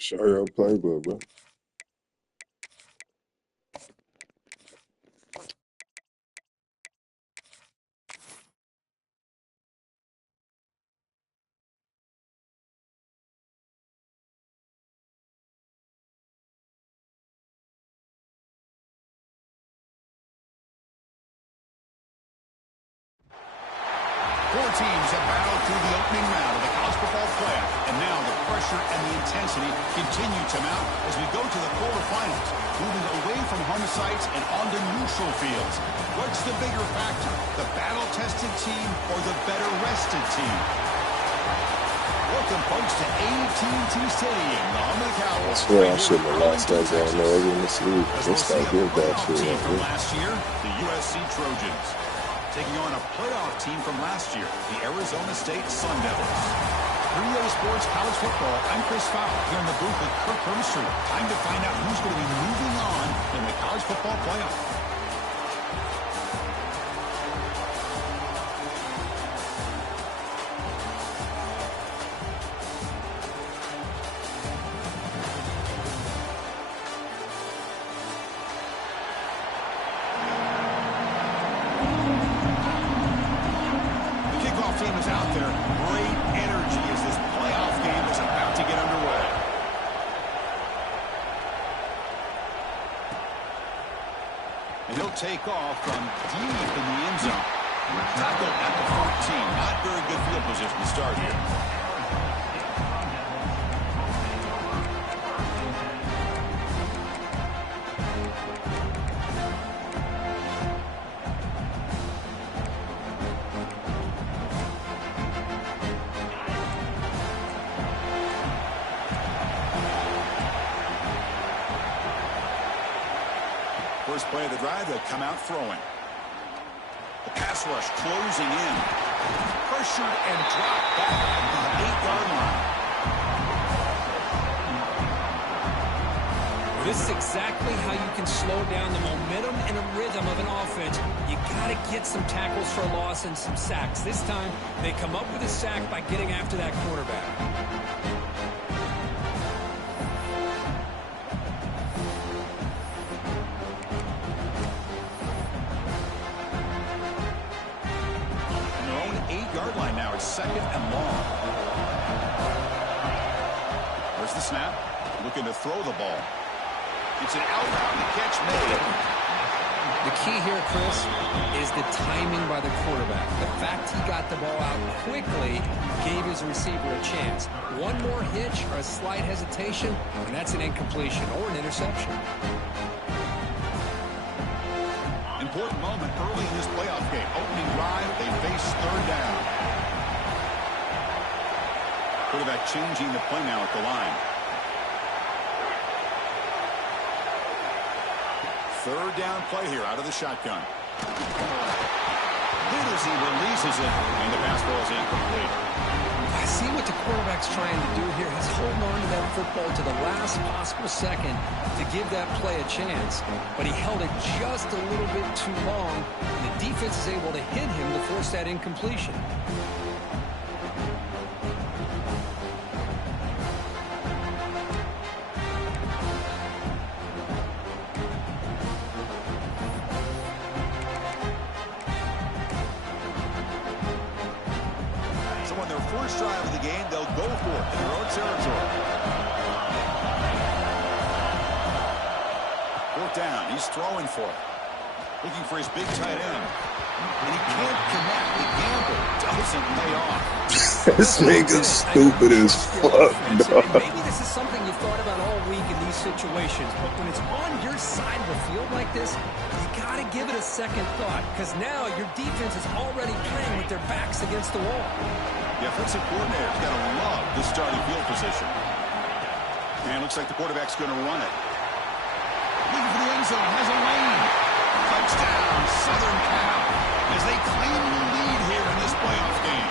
Show your playbook, bro. Four teams have battled through the opening round of the college football playoff, and now the pressure and the intensity continue to mount as we go to the quarterfinals, moving away from home sites and onto neutral fields. What's the bigger factor, the battle-tested team or the better-rested team? Welcome, folks, to AT&T Stadium, the home of the Cowboys. I swear I shouldn't have lost that game early in this league. This guy did that shit. Team from last year, the USC Trojans. Taking on a playoff team from last year, the Arizona State Sun Devils. 3A Sports College Football, I'm Chris Fowler here in the booth with Kirk Hermstrom. Time to find out who's going to be moving on in the college football playoff. Take off from deep in the end zone. Tackle at the 14. Not very good field position to start here. First play of the drive, they'll come out throwing. The pass rush closing in. Pressured and dropped back at the 8-yard line. Well, this is exactly how you can slow down the momentum and a rhythm of an offense. You got to get some tackles for a loss and some sacks. This time, they come up with a sack by getting after that quarterback. Second and long. There's the snap. Looking to throw the ball. It's an outbound catch made. The key here, Chris, is the timing by the quarterback. The fact he got the ball out quickly gave his receiver a chance. One more hitch or a slight hesitation, and that's an incompletion or an interception. Important moment early in this playoff game. Opening drive, they face third down. Quarterback changing the play now at the line. Third down play here out of the shotgun. Hit as he releases it, and the pass ball is incomplete. I see what the quarterback's trying to do here. He's holding on to that football to the last possible second to give that play a chance, but he held it just a little bit too long, and the defense is able to hit him to force that incompletion. Drive of the game, they'll go for it in their own territory. Fourth down, he's throwing for it. Looking for his big tight end. And he can't connect. The gamble doesn't pay off. This nigga's stupid as fuck, dog. Maybe this is something you've thought about all week in these situations, but when it's on your side of the field like this, you got to give it a second thought, because now your defense is already playing with their backs against the wall. The offensive coordinator's got to love this starting field position. And looks like the quarterback's going to run it. Looking for the end zone, has a lane. Touchdown, Southern Cal, as they claim the lead here in this playoff game.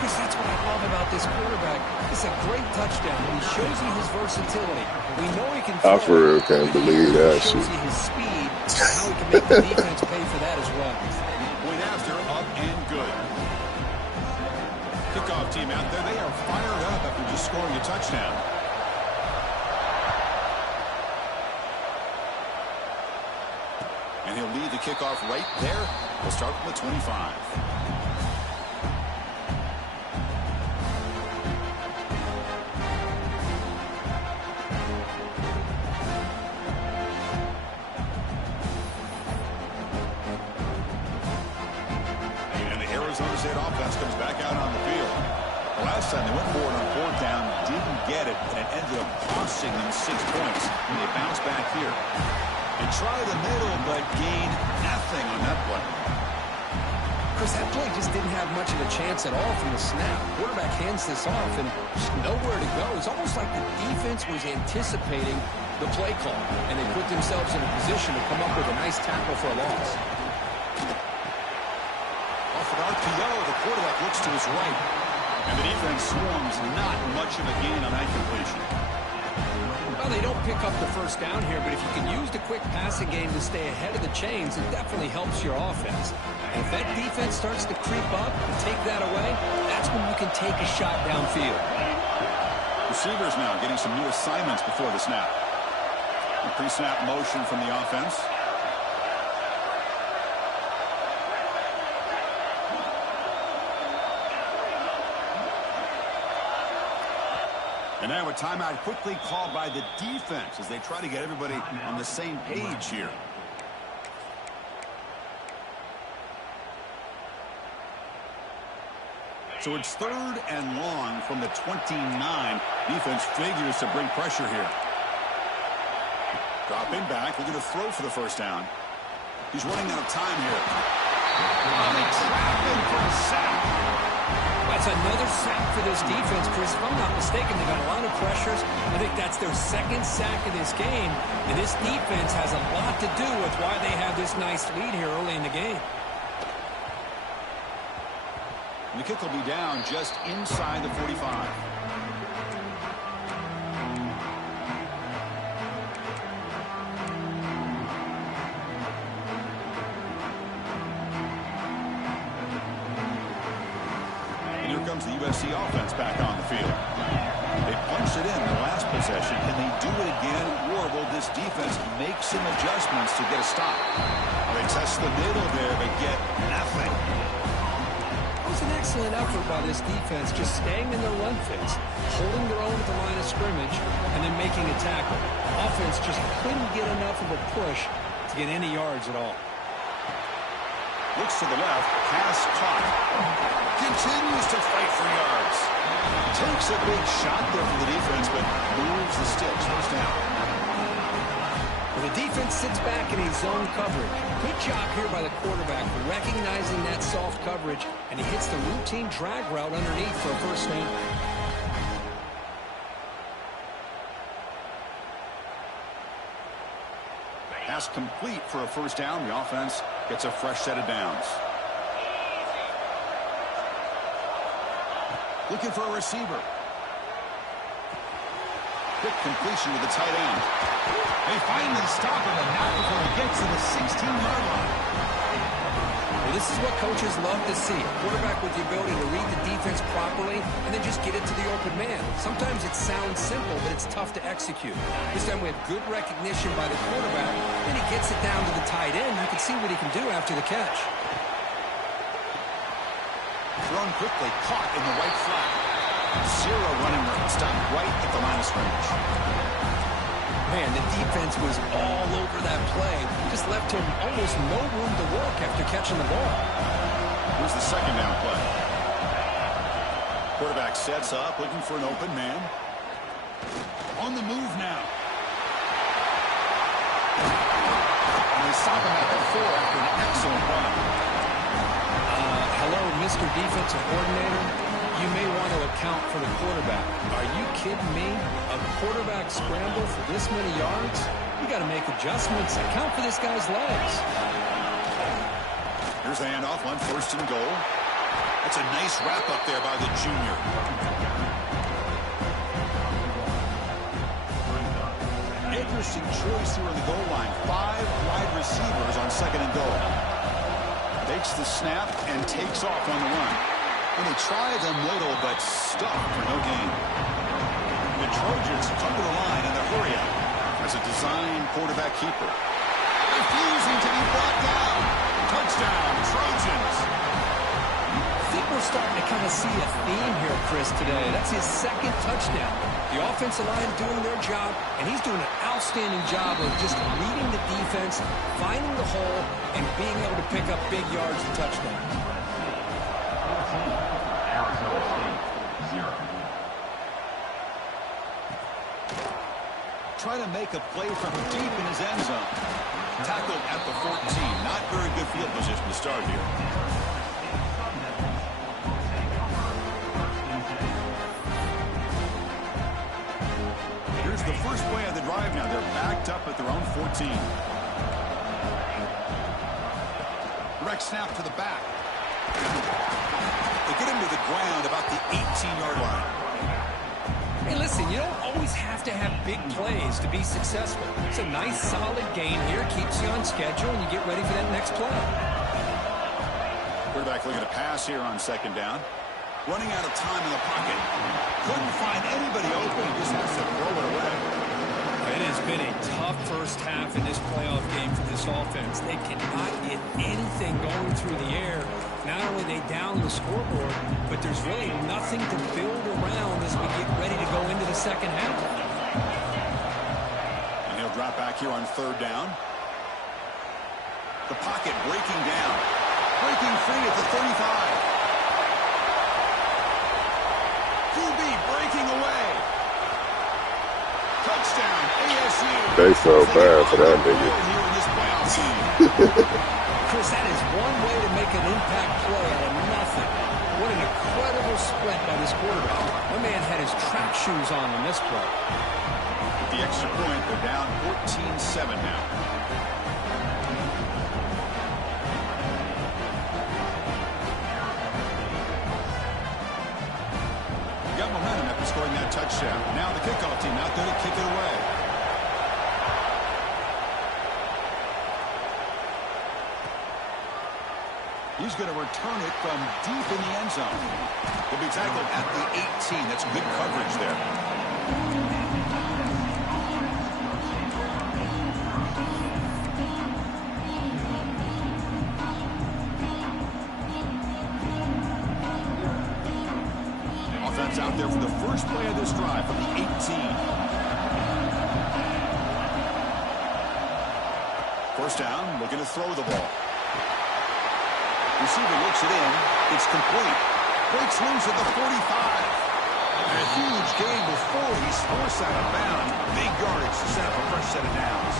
Chris, that's what I love about this quarterback. It's a great touchdown. He shows you his versatility. We know he can throw. I for real can't believe that shit. Shows you his speed, and how he can make the defense pay for that as well. Point after, up and good. Kickoff team out there, they are fired up after just scoring a touchdown. And he'll lead the kickoff right there. We'll start from the 25. And the Arizona State offense comes back out on the field. The last time they went for it on fourth down, didn't get it, and it ended up costing them 6 points. And they bounce back here. They try the middle, but gain nothing on that play. Chris, that play just didn't have much of a chance at all from the snap. Quarterback hands this off and just nowhere to go. It's almost like the defense was anticipating the play call, and they put themselves in a position to come up with a nice tackle for a loss. Off an RPO, the quarterback looks to his right, and the defense swarms not much of a gain on that completion. Well, they don't pick up the first down here, but if you can use the quick passing game to stay ahead of the chains, it definitely helps your offense. And if that defense starts to creep up and take that away, that's when you can take a shot downfield. Receivers now getting some new assignments before the snap. A pre-snap motion from the offense. And now a timeout quickly called by the defense as they try to get everybody on the same page here. So it's 3rd and long from the 29. Defense figures to bring pressure here. Dropping back, looking to throw for the first down. He's running out of time here. Oh, they trap him for a sack. That's another sack for this defense, Chris. If I'm not mistaken, they got a lot of pressures. I think that's their 2nd sack of this game. And this defense has a lot to do with why they have this nice lead here early in the game. And the kick will be down just inside the 45. Comes the USC offense back on the field. They punched it in the last possession, and they do it again. Or will this defense make some adjustments to get a stop? They test the middle there, but get nothing. It was an excellent effort by this defense, just staying in their run fits, holding their own at the line of scrimmage, and then making a tackle. Offense just couldn't get enough of a push to get any yards at all. Looks to the left, pass caught. Continues to fight for yards. Takes a big shot there from the defense, but moves the sticks. First down. Well, the defense sits back in his zone coverage. Good job here by the quarterback, recognizing that soft coverage, and he hits the routine drag route underneath for a first down. Pass complete for a first down. The offense gets a fresh set of downs. Looking for a receiver. Quick completion to the tight end. They finally stop him, and not before he gets to the 16-yard line. Well, this is what coaches love to see. A quarterback with the ability to read the defense properly and then just get it to the open man. Sometimes it sounds simple, but it's tough to execute. This time we have good recognition by the quarterback, and he gets it down to the tight end. You can see what he can do after the catch. Thrown quickly, caught in the right flat. Zero running room, stopped right at the line of scrimmage. Man, the defense was all over that play. Just left him almost no room to work after catching the ball. Here's the second down play. Quarterback sets up, looking for an open man. On the move now. And they stop him at the 4 after an excellent run. Hello, Mr. Defensive Coordinator. You may want to account for the quarterback. Are you kidding me? A quarterback scramble for this many yards? You got to make adjustments. Account for this guy's legs. Here's the handoff on 1st and goal. That's a nice wrap up there by the junior. Interesting choice here on the goal line. 5 wide receivers on 2nd and goal. Takes the snap and takes off on the run. And they try the middle, but stopped for no gain. The Trojans come to the line in the hurry up as a design quarterback keeper. refusing to be brought down. Touchdown, Trojans. I think we're starting to kind of see a theme here, Chris, today. That's his second touchdown. The offensive line doing their job, and he's doing an outstanding job of just reading the defense, finding the hole, and being able to pick up big yards and touchdowns. Trying to make a play from deep in his end zone. Tackled at the 14. Not very good field position to start here. Here's the first play of the drive now. They're backed up at their own 14. Direct snap to the back. They get him to the ground about the 18-yard line. Hey, listen, you don't always have to have big plays to be successful. It's a nice, solid gain here. Keeps you on schedule, and you get ready for that next play. Quarterback looking to pass here on second down. Running out of time in the pocket. Couldn't find anybody open. Just has to throw it away. It has been a tough first half in this playoff game for this offense. They cannot get anything going through the air. Not only are they down the scoreboard, but there's really nothing to build around as we get ready to go into the second half. And he'll drop back here on third down. The pocket breaking down. Breaking free at the 35. QB breaking away. Touchdown, ASU. They so bad for that nigga. Chris, that is one way to make an impact play out of nothing. What an incredible sprint by this quarterback. My man had his track shoes on in this play. With the extra point, they're down 14-7 now. Got momentum after scoring that touchdown. Now the kickoff team out there to kick it away. He's going to return it from deep in the end zone. He'll be tackled at the 18. That's good coverage there. Offense out there for the first play of this drive from the 18. First down, looking to throw the ball. Receiver looks it in. It's complete. Breaks loose at the 45. And a huge gain before he's forced out of bounds. Big yardage to set up a fresh set of downs.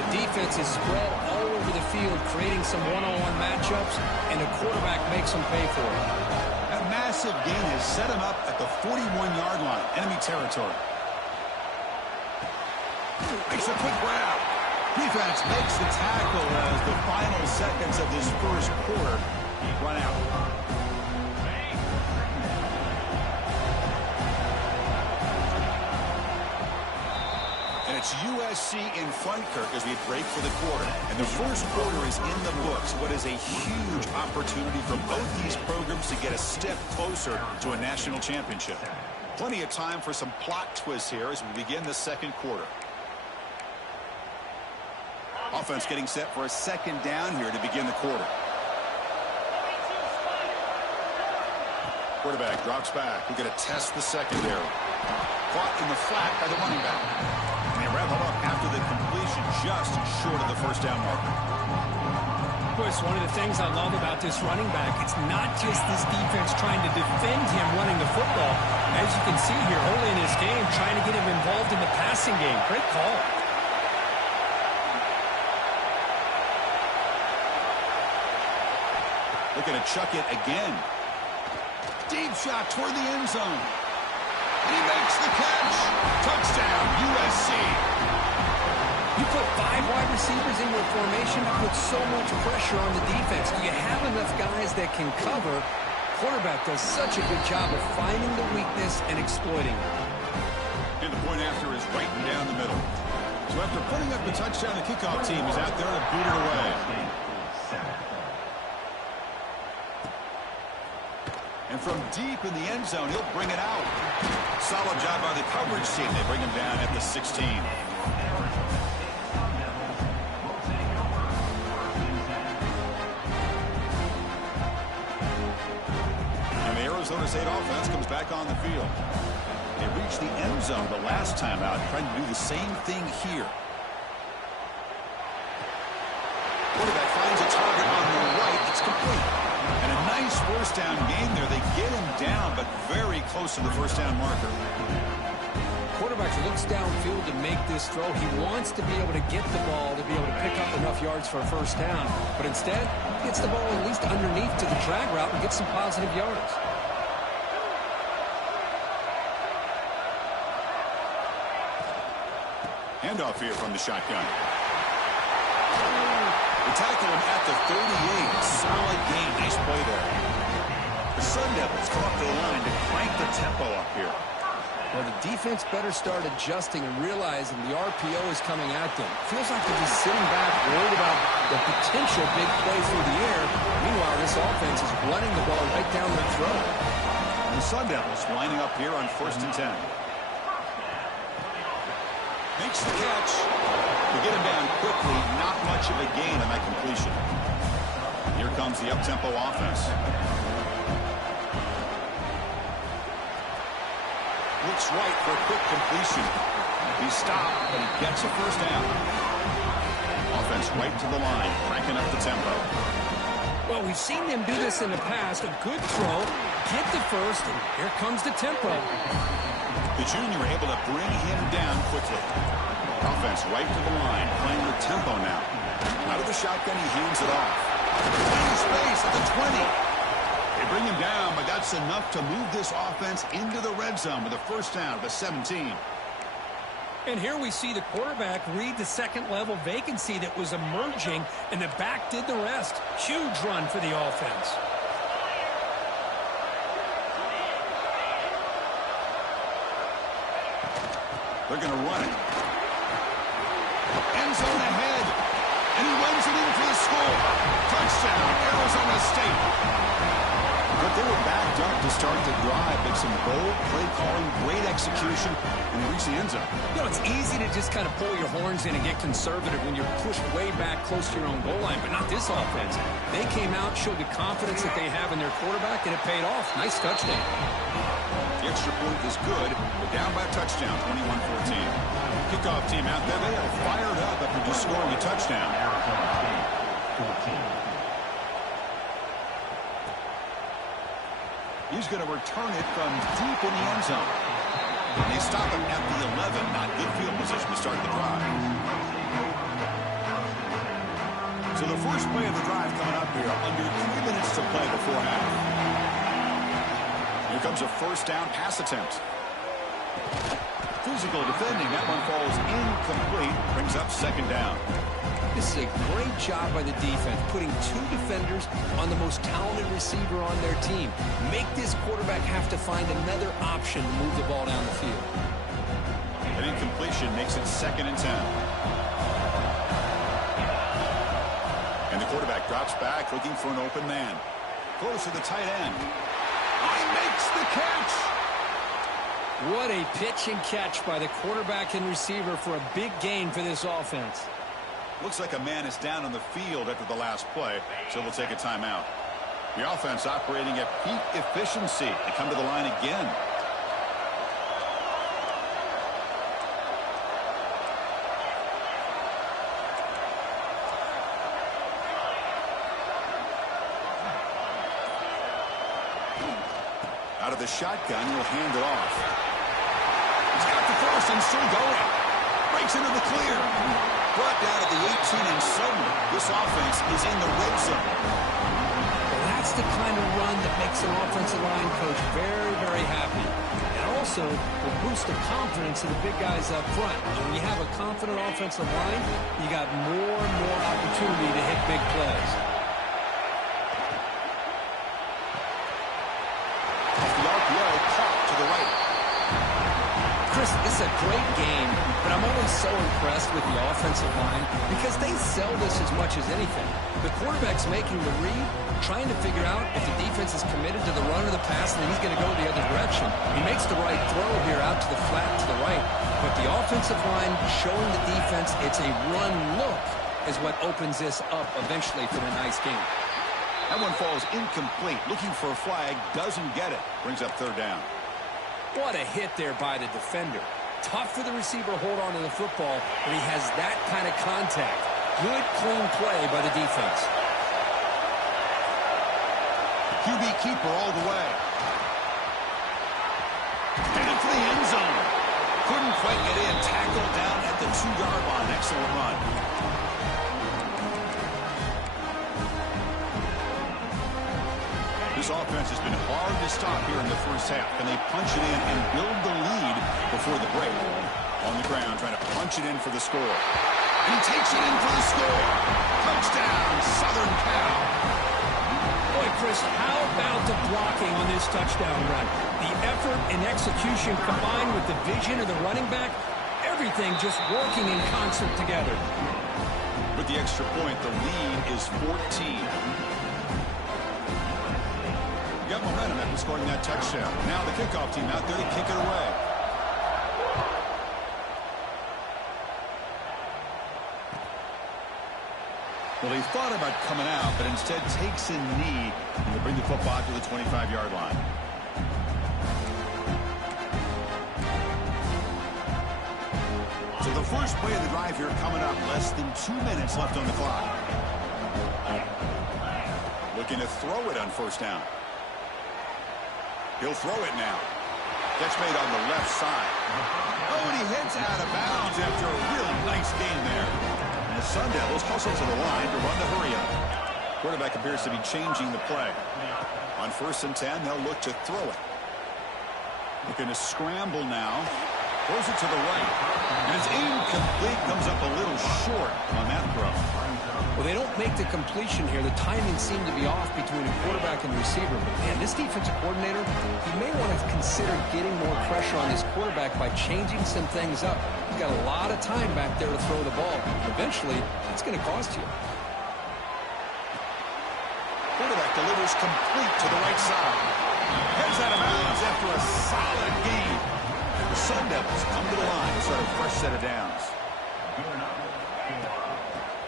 The defense is spread all over the field, creating some one-on-one matchups, and the quarterback makes them pay for it. That massive gain has set him up at the 41-yard line. Enemy territory. Makes a quick grab. Defense makes the tackle as the final seconds of this first quarter run out. And it's USC in front, Kirk, as we break for the quarter. And the first quarter is in the books. What is a huge opportunity for both these programs to get a step closer to a national championship. Plenty of time for some plot twists here as we begin the second quarter. Offense getting set for a second down here to begin the quarter. Quarterback drops back. We're going to test the secondary. Caught in the flat by the running back. And they wrap it up after the completion just short of the first down marker. Chris, one of the things I love about this running back, it's not just this defense trying to defend him running the football. As you can see here, early in this game, trying to get him involved in the passing game. Great call. Looking to chuck it again. Deep shot toward the end zone. He makes the catch. Touchdown, USC. You put 5 wide receivers in your formation, that puts so much pressure on the defense. Do you have enough guys that can cover? Quarterback does such a good job of finding the weakness and exploiting it. And the point after is right down the middle. So after putting up the touchdown, the kickoff team is out there to boot it away. And from deep in the end zone, he'll bring it out. Solid job by the coverage team. They bring him down at the 16. First 8 offense comes back on the field. They reached the end zone the last time out, trying to do the same thing here. Quarterback finds a target on the right. It's complete. And a nice first down gain there. They get him down, but very close to the first down marker. Quarterback looks downfield to make this throw. He wants to be able to get the ball to be able to pick up enough yards for a first down. But instead, he gets the ball at least underneath to the drag route and gets some positive yards. Handoff here from the shotgun. They tackle him at the 38. Solid gain. Nice play there. The Sun Devils come up to the line to crank the tempo up here. Well, the defense better start adjusting and realizing the RPO is coming at them. Feels like they're just sitting back, worried about the potential big play through the air. Meanwhile, this offense is running the ball right down their throat. The Sun Devils lining up here on 1st and 10. Makes the catch. To get him down quickly, not much of a gain on that completion. Here comes the up-tempo offense. Looks right for a quick completion. He stopped, but he gets a first down. Offense right to the line, cranking up the tempo. Well, we've seen them do this in the past. A good throw, get the first, and here comes the tempo. The junior able to bring him down quickly. Offense right to the line, playing with tempo now. Out of the shotgun, he hands it off. In space at the 20. They bring him down, but that's enough to move this offense into the red zone with a first down at the 17. And here we see the quarterback read the second-level vacancy that was emerging, and the back did the rest. Huge run for the offense. They're going to run it. End zone ahead. And he runs it in for the score. Touchdown, Arizona State. But they were backed up to start the drive. Make some bold play calling, great execution, and they reach the end zone. You know, it's easy to just kind of pull your horns in and get conservative when you're pushed way back close to your own goal line, but not this offense. They came out, showed the confidence that they have in their quarterback, and it paid off. Nice touchdown. The extra point is good. They're down by a touchdown, 21-14. Kickoff team out there, they are fired up after just scoring a touchdown. He's going to return it from deep in the end zone. And they stop him at the 11. Not good field position to start the drive. So the first play of the drive coming up here. Under 3 minutes to play before half. Here comes a first down pass attempt. Physical defending. That one falls incomplete. Brings up second down. This is a great job by the defense, putting 2 defenders on the most talented receiver on their team. Make this quarterback have to find another option to move the ball down the field. An incompletion makes it 2nd and 10. And the quarterback drops back, looking for an open man. Close to the tight end. He makes the catch. What a pitch and catch by the quarterback and receiver for a big gain for this offense. Looks like a man is down on the field after the last play, so we'll take a timeout. The offense operating at peak efficiency. They come to the line again. Out of the shotgun, he'll hand it off. He's got the first and still going. Breaks into the clear. Brought down at the 18, and suddenly this offense is in the red zone. Well, that's the kind of run that makes an offensive line coach very, very happy. And also will boost the confidence of the big guys up front. And when you have a confident offensive line, you got more and more opportunity to hit big plays. Off the RPO, caught to the right. Chris, this is a great game, but I'm always so impressed with the offensive line because they sell this as much as anything. The quarterback's making the read, trying to figure out if the defense is committed to the run or the pass, and then he's going to go the other direction. He makes the right throw here out to the flat to the right, but the offensive line showing the defense it's a run look is what opens this up eventually for a nice game. That one falls incomplete. Looking for a flag, doesn't get it. Brings up third down. What a hit there by the defender. Tough for the receiver to hold on to the football when he has that kind of contact. Good, clean play by the defense. QB keeper all the way. Headed for the end zone. Couldn't quite get in. Tackled down at the 2-yard line. Excellent run. This offense has been hard to stop here in the first half. Can they punch it in and build the lead before the break? On the ground, trying to punch it in for the score. And he takes it in for the score. Touchdown, Southern Cal. Boy, Chris, how about the blocking on this touchdown run? The effort and execution combined with the vision of the running back, everything just working in concert together. With the extra point, the lead is 14. Got momentum after scoring that touchdown. Now the kickoff team out there to kick it away. Well, he thought about coming out, but instead takes a knee to bring the football to the 25-yard line. So the first play of the drive here coming up. Less than 2 minutes left on the clock. Looking to throw it on first down. He'll throw it now. Catch made on the left side. Oh, and he heads out of bounds after a really nice game there. And the Sun Devils hustle to the line to run the hurry-up. Quarterback appears to be changing the play. On 1st and 10, they'll look to throw it. Looking to scramble now. Throws it to the right. And it's incomplete. Comes up a little short on that throw. Well, they don't make the completion here. The timing seemed to be off between the quarterback and the receiver. But, man, this defensive coordinator, he may want to consider getting more pressure on his quarterback by changing some things up. He's got a lot of time back there to throw the ball. Eventually, it's going to cost you. Quarterback delivers complete to the right side. Heads out of bounds after a solid game. The Sun Devils come to the line to start a fresh set of downs.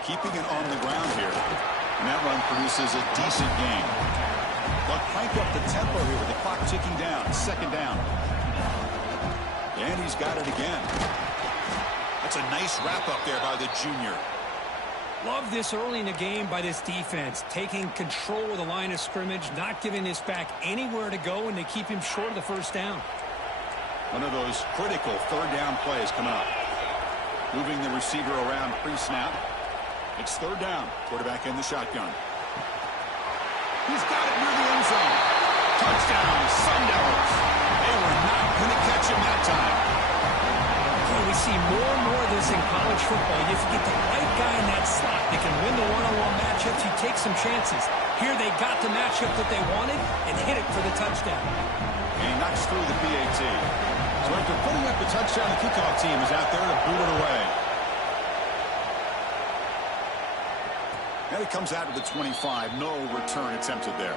Keeping it on the ground here. And that run produces a decent gain. They'll crank up the tempo here with the clock ticking down. 2nd down. And he's got it again. That's a nice wrap up there by the junior. Love this early in the game by this defense. Taking control of the line of scrimmage, not giving this back anywhere to go, and they keep him short of the first down. One of those critical 3rd down plays coming up. Moving the receiver around pre-snap. It's 3rd down. Quarterback in the shotgun. He's got it near the end zone. Touchdown, Sun Devils. They were not going to catch him that time. Well, we see more and more of this in college football. If you get the right guy in that slot, they can win the one-on-one matchups. You take some chances. Here they got the matchup that they wanted and hit it for the touchdown. And he knocks through the PAT. So after putting up the touchdown, the kickoff team is out there to boot it away. And it comes out to the 25. No return attempted there.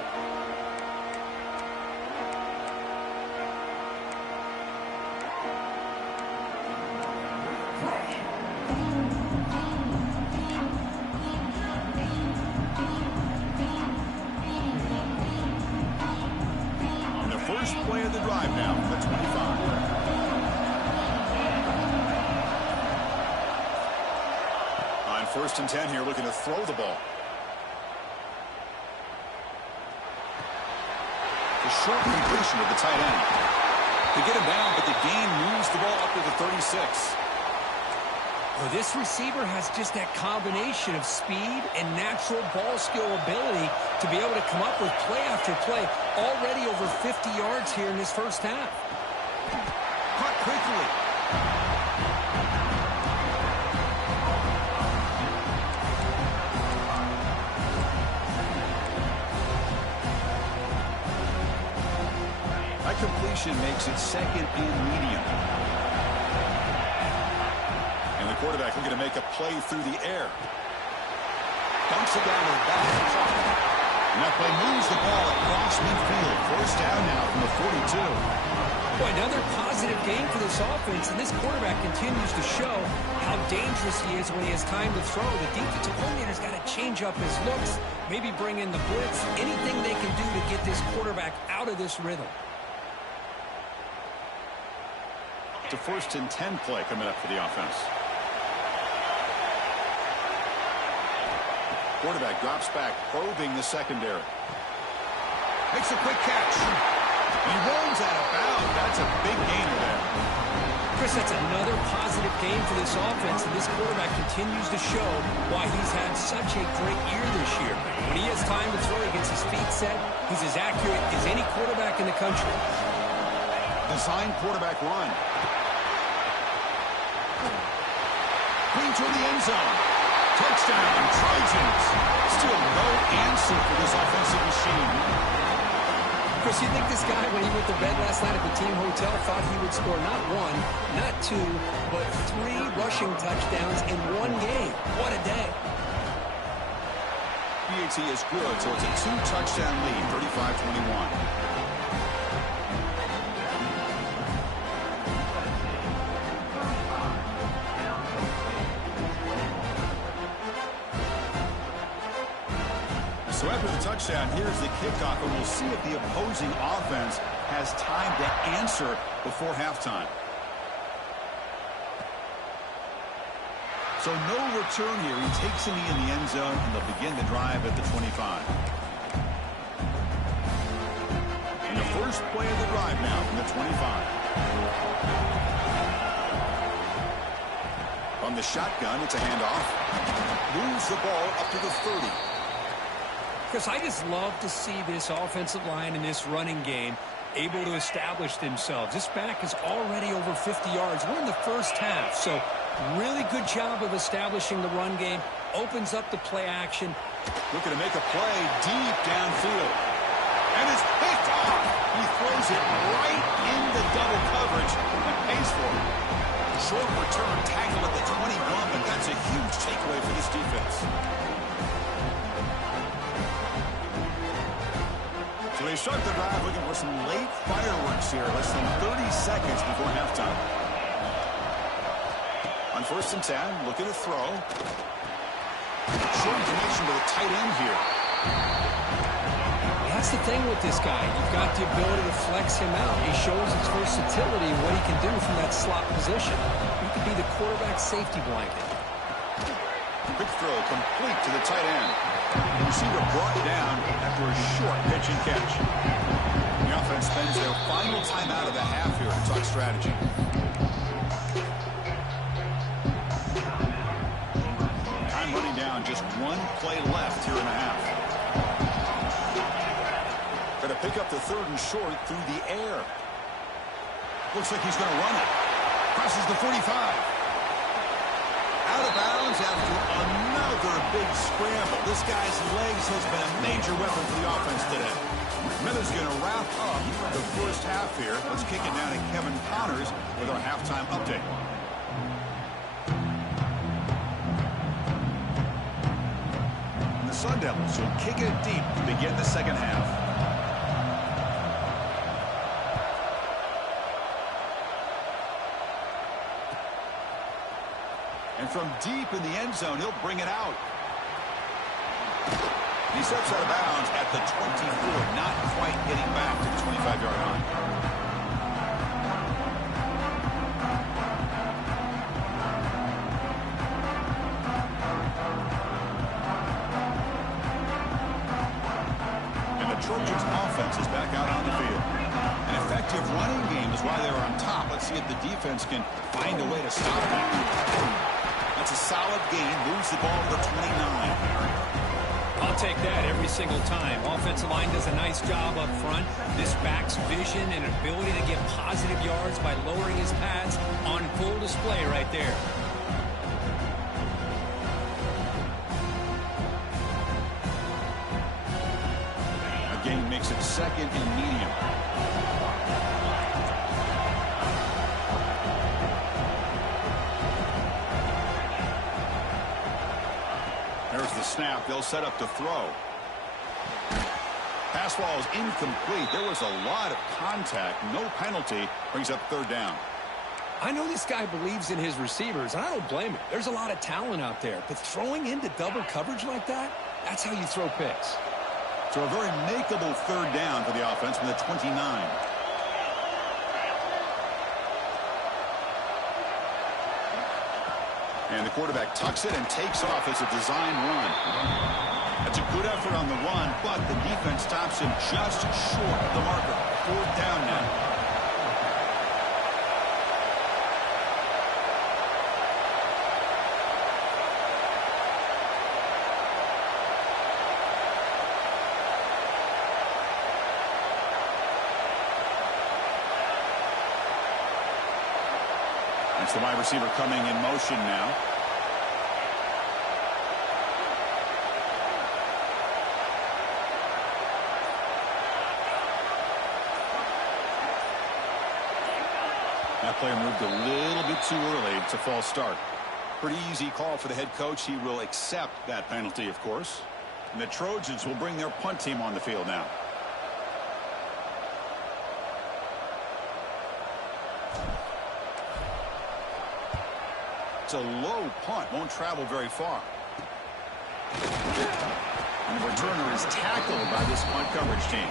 And the first play of the drive now, the 25. On 1st and 10 here, looking to throw the ball. The short completion of the tight end. They get him down, but the gain moves the ball up to the 36. Well, this receiver has just that combination of speed and natural ball skill ability to be able to come up with play after play. Already over 50 yards here in this first half. Caught quickly. That completion makes it 2nd and medium. And the quarterback looking to make a play through the air. Dumps it down to the back of the clock. And that play moves the ball across midfield. 1st down now from the 42. Boy, another positive game for this offense, and this quarterback continues to show how dangerous he is when he has time to throw. The defensive coordinator's got to change up his looks, maybe bring in the blitz, anything they can do to get this quarterback out of this rhythm. It's a 1st and 10 play coming up for the offense. Quarterback drops back, probing the secondary. Makes a quick catch. He rolls out of bounds. That's a big gainer there. Chris, that's another positive game for this offense, and this quarterback continues to show why he's had such a great year this year. When he has time to throw, he gets his feet set. He's as accurate as any quarterback in the country. Design quarterback run. Clean toward the end zone. Touchdown, Trojans. Still no answer for this offensive machine. Chris, you think this guy, when he went to bed last night at the team hotel, thought he would score not 1, not 2, but 3 rushing touchdowns in one game? What a day. PAT is good, so it's a 2-touchdown lead, 35-21. So after the touchdown, here's the kickoff, and we'll see if the opposing offense has time to answer before halftime. So no return here. He takes a knee in the end zone, and they'll begin the drive at the 25. And the first play of the drive now from the 25. From the shotgun, it's a handoff. Moves the ball up to the 30. Chris, I just love to see this offensive line in this running game able to establish themselves. This back is already over 50 yards. We're in the first half, so really good job of establishing the run game. Opens up the play action. Looking to make a play deep downfield. And it's picked off. He throws it right into double coverage and pays for it. Short return tackle at the 21, but that's a huge takeaway for this defense. So they start the drive looking for some late fireworks here. Less than 30 seconds before halftime. On 1st and 10, looking to throw. Short connection to the tight end here. That's the thing with this guy. You've got the ability to flex him out. He shows his versatility, what he can do from that slot position. He could be the quarterback's safety blanket. Quick throw complete to the tight end. The receiver brought down after a short pitch and catch. The offense spends their final timeout of the half here to talk strategy. Time running down, just 1 play left here in the half. Going to pick up the 3rd and short through the air. Looks like he's going to run it. Crosses the 45. Out of bounds after another big scramble. This guy's legs has been a major weapon for the offense today. Miller's going to wrap up the first half here. Let's kick it down to Kevin Connors with our halftime update. And the Sun Devils will kick it deep to begin the second half. And from deep in the end zone, he'll bring it out. He steps out of bounds at the 24, not quite getting back to the 25-yard line. And the Trojans' offense is back out on the field. An effective running game is why they're on top. Let's see if the defense can find a way to stop them. That's a solid gain. Moves the ball to the 29. I'll take that every single time. Offensive line does a nice job up front. This back's vision and ability to get positive yards by lowering his pads on full display right there. A gain makes it 2nd and medium. There's the snap. They'll set up to throw. Pass ball is incomplete. There was a lot of contact. No penalty. Brings up third down. I know this guy believes in his receivers, and I don't blame him. There's a lot of talent out there, but throwing into double coverage like that, that's how you throw picks. So a very makeable third down for the offense from the 29. And the quarterback tucks it and takes off as a design run. That's a good effort on the run, but the defense stops him just short of the marker. Fourth down now. That's the wide receiver coming in motion now. That player moved a little bit too early. It's a false start. Pretty easy call for the head coach. He will accept that penalty, of course. And the Trojans will bring their punt team on the field now. It's a low punt. Won't travel very far. And the returner is tackled by this punt coverage team.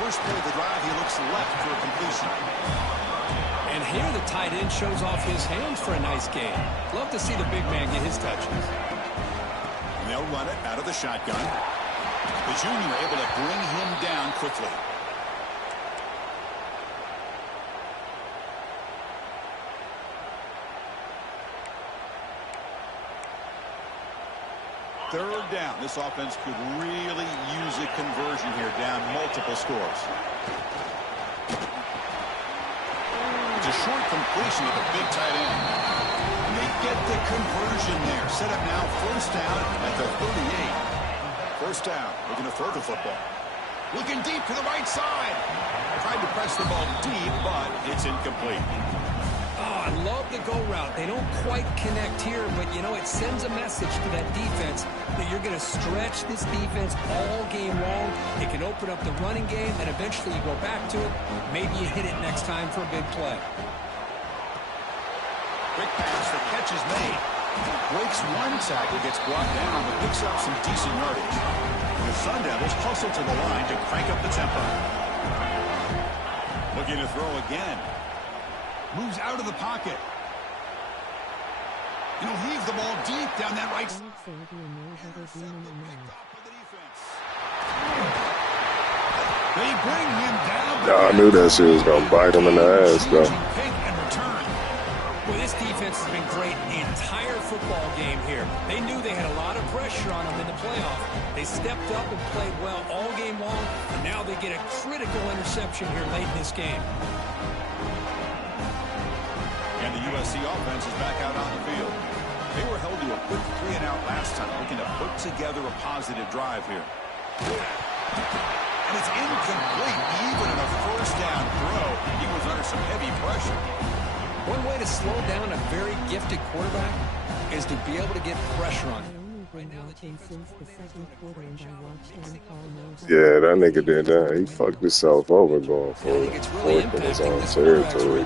First play of the drive, he looks left for a completion. And here the tight end shows off his hands for a nice game. Love to see the big man get his touches. And they'll run it out of the shotgun. The junior able to bring him down quickly. Third down. This offense could really use a conversion here, down multiple scores. It's a short completion to the big tight end. And they get the conversion there. Set up now first down at the 38. First down. Looking to throw the football. Looking deep to the right side. Tried to press the ball deep, but it's incomplete. Oh, I love the go route. They don't quite connect here, but, you know, it sends a message to that defense that you're going to stretch this defense all game long. It can open up the running game, and eventually you go back to it. Maybe you hit it next time for a big play. Quick pass, the catch is made. Breaks one tackle, gets brought down, but picks up some decent yardage. The Sun Devils hustle to the line to crank up the tempo. Looking to throw again. Moves out of the pocket. He'll heave the ball deep down that right side. They bring him down. I knew that shit was going to bite him in the ass, though. Well, this defense has been great the entire football game here. They knew they had a lot of pressure on them in the playoff. They stepped up and played well all game long, and now they get a critical interception here late in this game. And the USC offense is back out on the field. They were held to a quick 3-and-out last time, looking to put together a positive drive here. And it's incomplete. Even in a first down throw, he was under some heavy pressure. One way to slow down a very gifted quarterback is to be able to get pressure on him. Yeah, that nigga did that. He fucked himself over going for it. It's really in his impacting own this territory.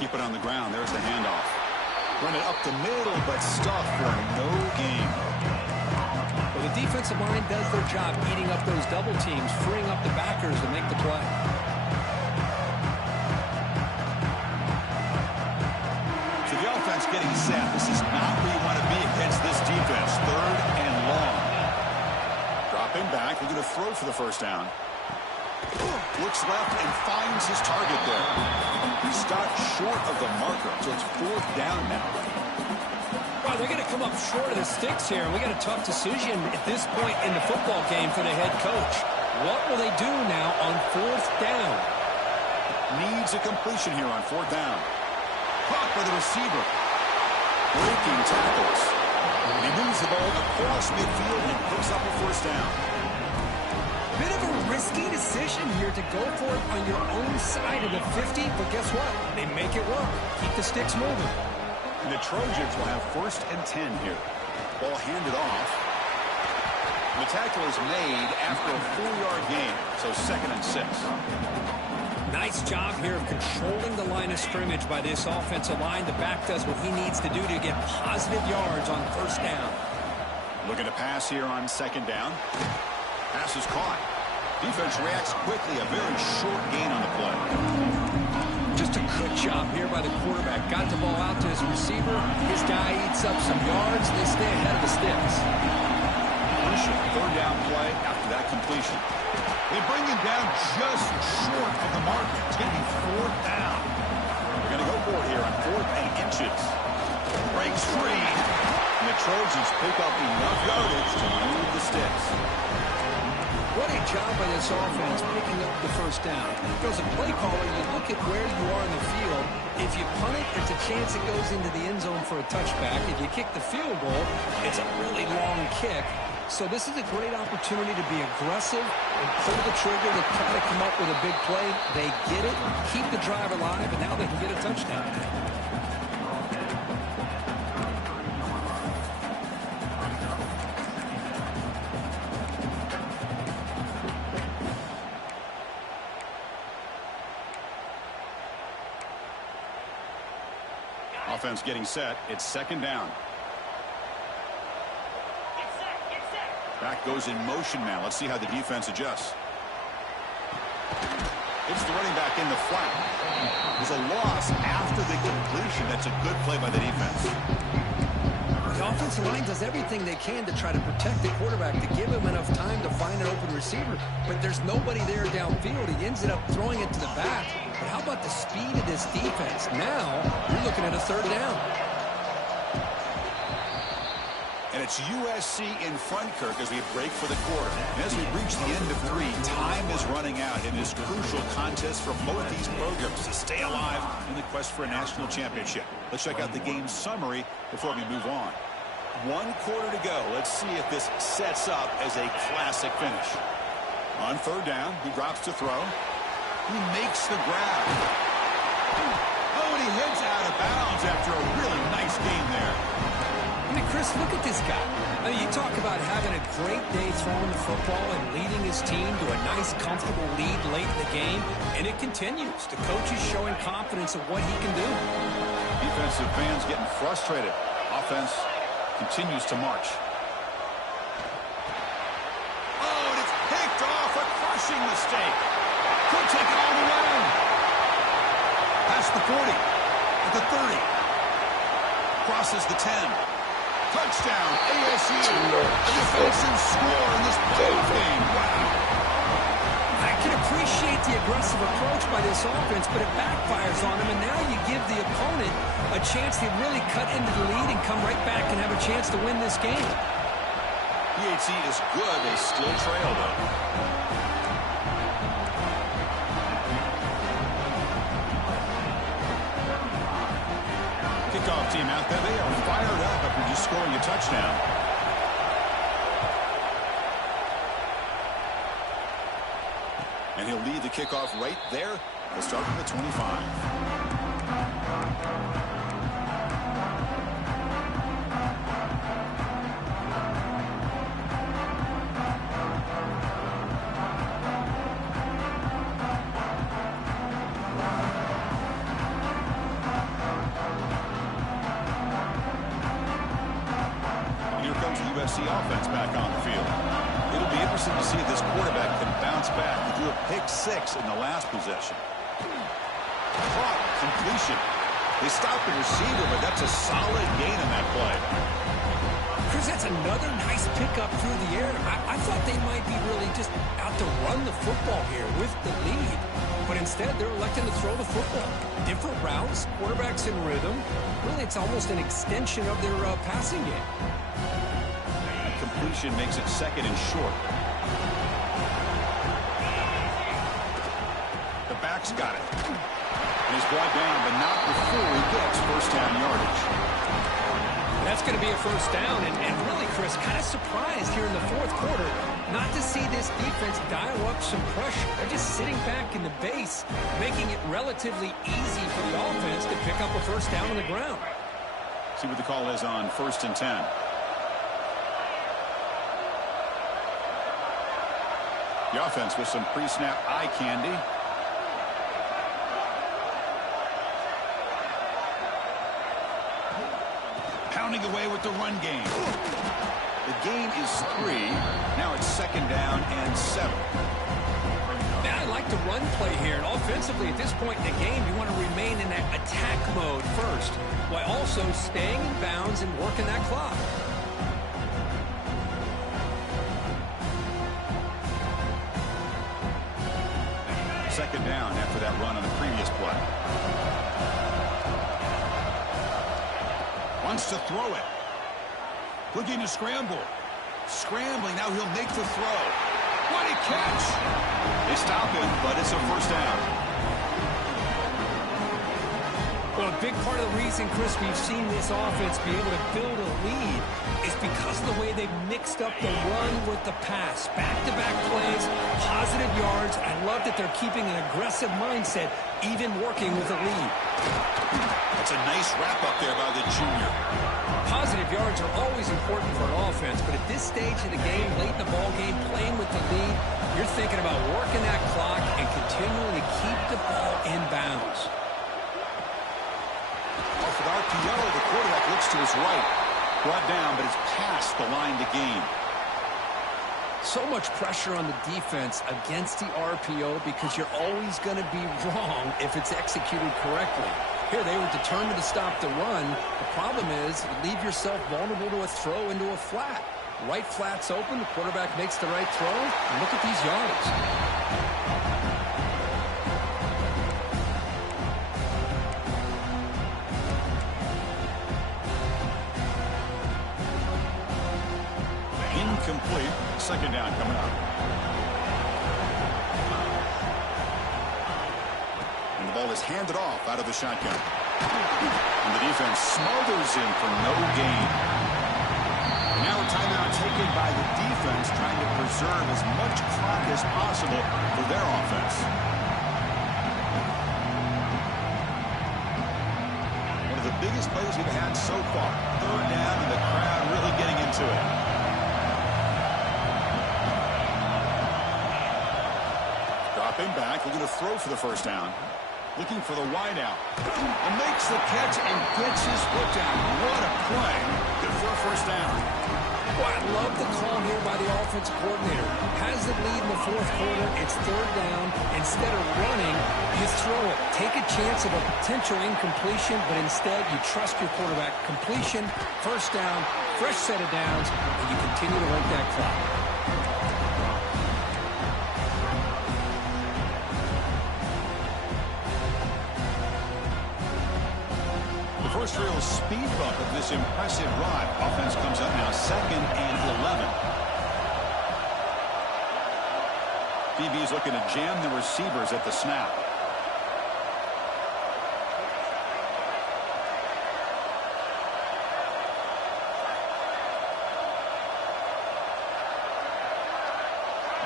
Keep it on the ground. There's the handoff. Run it up the middle, but stuffed for no gain. Well, the defensive line does their job eating up those double teams, freeing up the backers to make the play. So the offense getting set. This is not where you want to be against this defense. Third and long. back. They're going to throw for the first down. Looks left and finds his target there. He stopped short of the marker, so it's fourth down now. Well, they're going to come up short of the sticks here, and we got a tough decision at this point in the football game for the head coach. What will they do now on fourth down? Needs a completion here on fourth down. Caught by the receiver. Breaking tackles. And he moves the ball across midfield and picks up a first down. Bit of a risky decision here to go for it on your own side of the 50, but guess what? They make it work. Keep the sticks moving. And the Trojans will have first and 10 here. Ball handed off. The tackle is made after a 4-yard gain, so second and 6. Nice job here of controlling the line of scrimmage by this offensive line. The back does what he needs to do to get positive yards on first down. Looking to pass here on second down. Pass is caught. Defense reacts quickly. A very short gain on the play. Just a good job here by the quarterback. Got the ball out to his receiver. His guy eats up some yards. They stay ahead of the sticks. Crucial third down play after that completion. They bring him down just short of the mark. It's going to be fourth down. They're going to go for it here on 4th and inches. Breaks free. And the Trojans pick up enough yardage to move the sticks. What a job by this offense picking up the first down. As a play caller, you look at where you are in the field. If you punt it, there's a chance it goes into the end zone for a touchback. If you kick the field goal, it's a really long kick. So this is a great opportunity to be aggressive and pull the trigger to try to come up with a big play. They get it, keep the drive alive, and now they can get a touchdown. Offense getting set. It's second down. Back goes in motion now. Let's see how the defense adjusts. It's the running back in the flat. There's a loss after the completion. That's a good play by the defense. The offensive line does everything they can to try to protect the quarterback, to give him enough time to find an open receiver. But there's nobody there downfield. He ends up throwing it to the back. But how about the speed of this defense? Now you're looking at a third down. And it's USC in front, Kirk, as we break for the quarter. And as we reach the end of 3, time is running out in this crucial contest for both these programs to stay alive in the quest for a national championship. Let's check out the game summary before we move on. 1 quarter to go. Let's see if this sets up as a classic finish. On third down, he drops to throw. He makes the grab. Oh, and he heads out of bounds after a really nice game there. I mean, Chris, look at this guy. I mean, you talk about having a great day throwing the football and leading his team to a nice, comfortable lead late in the game, and it continues. The coach is showing confidence of what he can do. Defensive fans getting frustrated. Offense continues to march. Oh, and it's picked off. A crushing mistake. Could take it all the way. Past the 40. At the 30. Crosses the 10. Touchdown, ASU. A defensive score in this playoff game. Wow. I can appreciate the aggressive approach by this offense, but it backfires on him, and now you give the opponent a chance to really cut into the lead and come right back and have a chance to win this game. PHC is good. They still trail, though. Kickoff team out there. They are fired up after just scoring a touchdown. And he'll lead the kickoff right there. They'll start from the 25. Offense back on the field. It'll be interesting to see if this quarterback can bounce back. He threw a pick-6 in the last possession. Caught, completion. They stopped the receiver, but that's a solid gain on that play. Chris, that's another nice pickup through the air. I thought they might be really just out to run the football here with the lead. But instead, they're electing to throw the football. Different routes, quarterbacks in rhythm. Really, it's almost an extension of their passing game. Completion makes it 2nd and short. The back's got it. And he's brought down, but not before he gets first down yardage. That's going to be a first down, and really, Chris, kind of surprised here in the fourth quarter not to see this defense dial up some pressure. They're just sitting back in the base, making it relatively easy for the offense to pick up a first down on the ground. See what the call is on 1st and 10. The offense with some pre-snap eye candy. Pounding away with the run game. The gain is 3. Now it's 2nd down and 7. Now I like the run play here. And offensively, at this point in the game, you want to remain in that attack mode first, while also staying in bounds and working that clock. Second down after that run on the previous play. Wants to throw it. Looking to scramble. Scrambling. Now he'll make the throw. What a catch. They stop him, but it's a first down. Well, a big part of the reason, Chris, we've seen this offense be able to build a lead is because of the way they've mixed up the run with the pass. Back-to-back plays, positive yards. I love that they're keeping an aggressive mindset, even working with a lead. That's a nice wrap-up there by the junior. Positive yards are always important for an offense, but at this stage of the game, late in the ball game, playing with the lead, you're thinking about working that clock and continuing to keep the ball in bounds. Off of RPO, the quarterback looks to his right. Brought down, but it's past the line to gain. So much pressure on the defense against the RPO because you're always going to be wrong if it's executed correctly. Here, they were determined to stop the run. The problem is you leave yourself vulnerable to a throw into a flat. Right flat's open. The quarterback makes the right throw. And look at these yards. Incomplete. Second down coming up. And the ball is handed off out of the shotgun. And the defense smothers him for no gain. And now a timeout taken by the defense, trying to preserve as much clock as possible for their offense. One of the biggest plays we've had so far. Third down, and the crowd really getting into it. Dropping back, looking to throw for the first down. Looking for the wide out. And makes the catch and gets his foot down. What a play. Good for a first down. Well, I love the call here by the offensive coordinator. Has the lead in the fourth quarter. It's third down. Instead of running, you throw it. Take a chance of a potential incompletion, but instead you trust your quarterback. Completion, first down, fresh set of downs, and you continue to work that clock. First real speed bump of this impressive drive. Offense comes up now 2nd and 11. DB's looking to jam the receivers at the snap.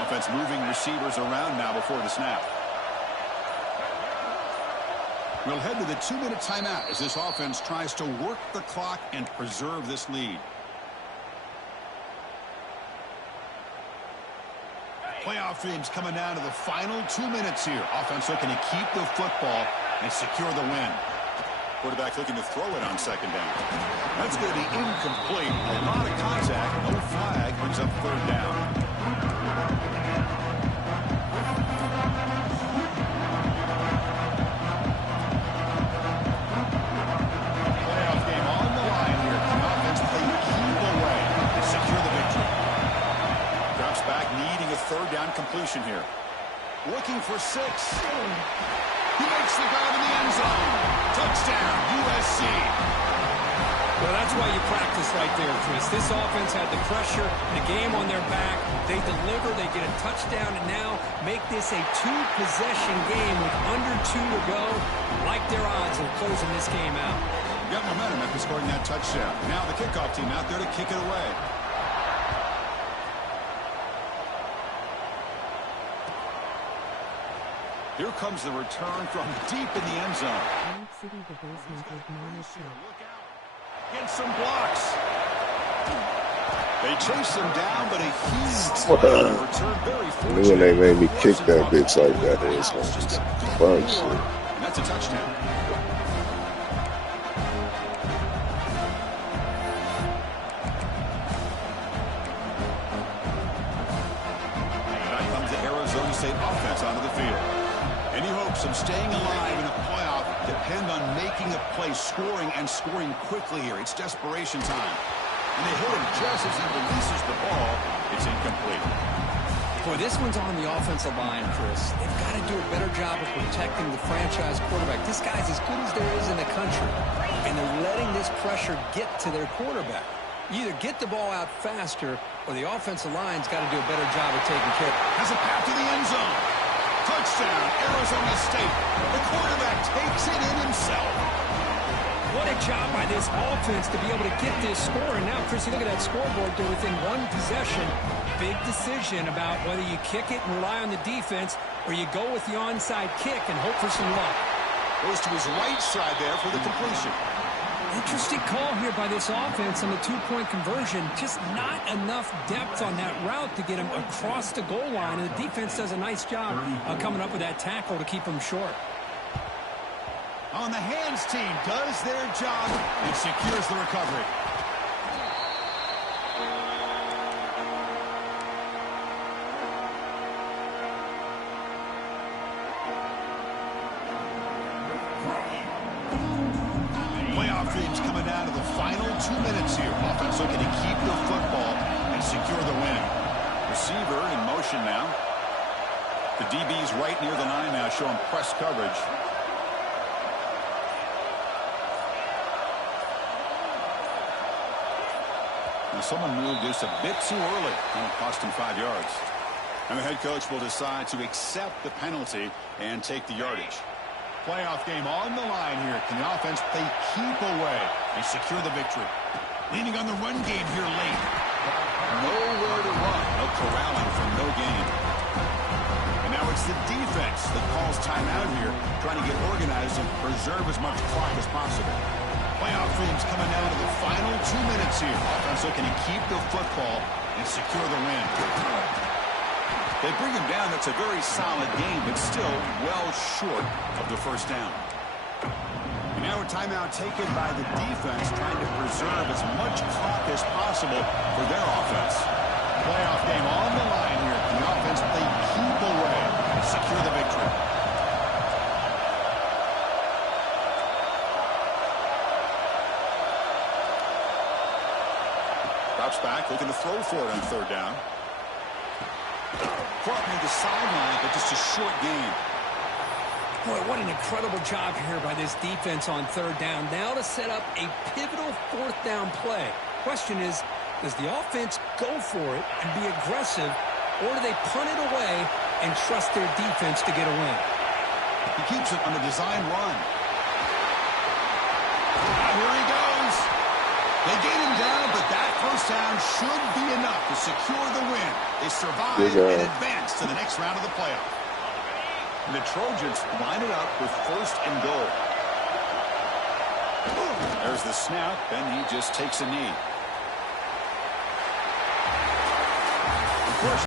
Offense moving receivers around now before the snap. We'll head to the 2-minute timeout as this offense tries to work the clock and preserve this lead. Playoff dreams coming down to the final 2 minutes here. Offense looking to keep the football and secure the win. Quarterback looking to throw it on second down. That's going to be incomplete. A lot of contact. No flag. Brings up third down. Playoff game on the line here. The offense played keep away. completion here. Looking for 6. He makes the grab in the end zone. Touchdown, USC. Well, that's why you practice right there, Chris. This offense had the pressure, the game on their back. They deliver, they get a touchdown, and now make this a 2-possession game with under 2 to go. Like their odds of closing this game out. Got momentum after scoring that touchdown. Now the kickoff team out there to kick it away. Here comes the return from deep in the end zone. Get some blocks. They chase him down, but a huge return. Very fortunate. When they made me kick that bitch like that, it's fun shit. And that's a touchdown. And out comes the Arizona State offense onto the field. Any hopes of staying alive in a playoff depend on making a play, scoring, and scoring quickly here. It's desperation time. And they hit him just as he releases the ball. It's incomplete. Boy, this one's on the offensive line, Chris. They've got to do a better job of protecting the franchise quarterback. This guy's as good as there is in the country, and they're letting this pressure get to their quarterback. You either get the ball out faster, or the offensive line's got to do a better job of taking care. Has a path to the end zone. Touchdown, Arizona State. The quarterback takes it in himself. What a job by this offense to be able to get this score. And now, Chris, you look at that scoreboard. They're within 1 possession. Big decision about whether you kick it and rely on the defense or you go with the onside kick and hope for some luck. Goes to his right side there for the completion. Interesting call here by this offense on the 2-point conversion. Just not enough depth on that route to get him across the goal line. And the defense does a nice job coming up with that tackle to keep him short. On the hands team does their job and secures the recovery. Playoff teams coming down to the final 2 minutes here. Offense looking to keep the football and secure the win. Receiver in motion now. The DB's right near the 9 now, showing press coverage. Now someone moved just a bit too early. That'll cost him 5 yards. And the head coach will decide to accept the penalty and take the yardage. Playoff game on the line here. Can the offense play keep away and secure the victory? Leaning on the run game here late. Nowhere to run. No corralling from no gain. And now it's the defense that calls timeout here, trying to get organized and preserve as much clock as possible. Playoff teams coming down to the final 2 minutes here. Offense looking to keep the football and secure the win. They bring him down. That's a very solid game, but still well short of the first down. And now a timeout taken by the defense, trying to preserve as much clock as possible for their offense. Playoff game on the line here. Can the offense play keep away and secure the victory? Drops back, looking to throw for it on 3rd down. Caught near the sideline, but just a short gain. Boy, what an incredible job here by this defense on 3rd down. Now to set up a pivotal 4th down play. Question is, does the offense go for it and be aggressive, or do they punt it away and trust their defense to get a win? He keeps it on a design run. Here he goes. They get him down, but that first down should be enough to secure the win. They survive and advance to the next round of the playoff. And the Trojans line it up with 1st and goal. There's the snap, and he just takes a knee.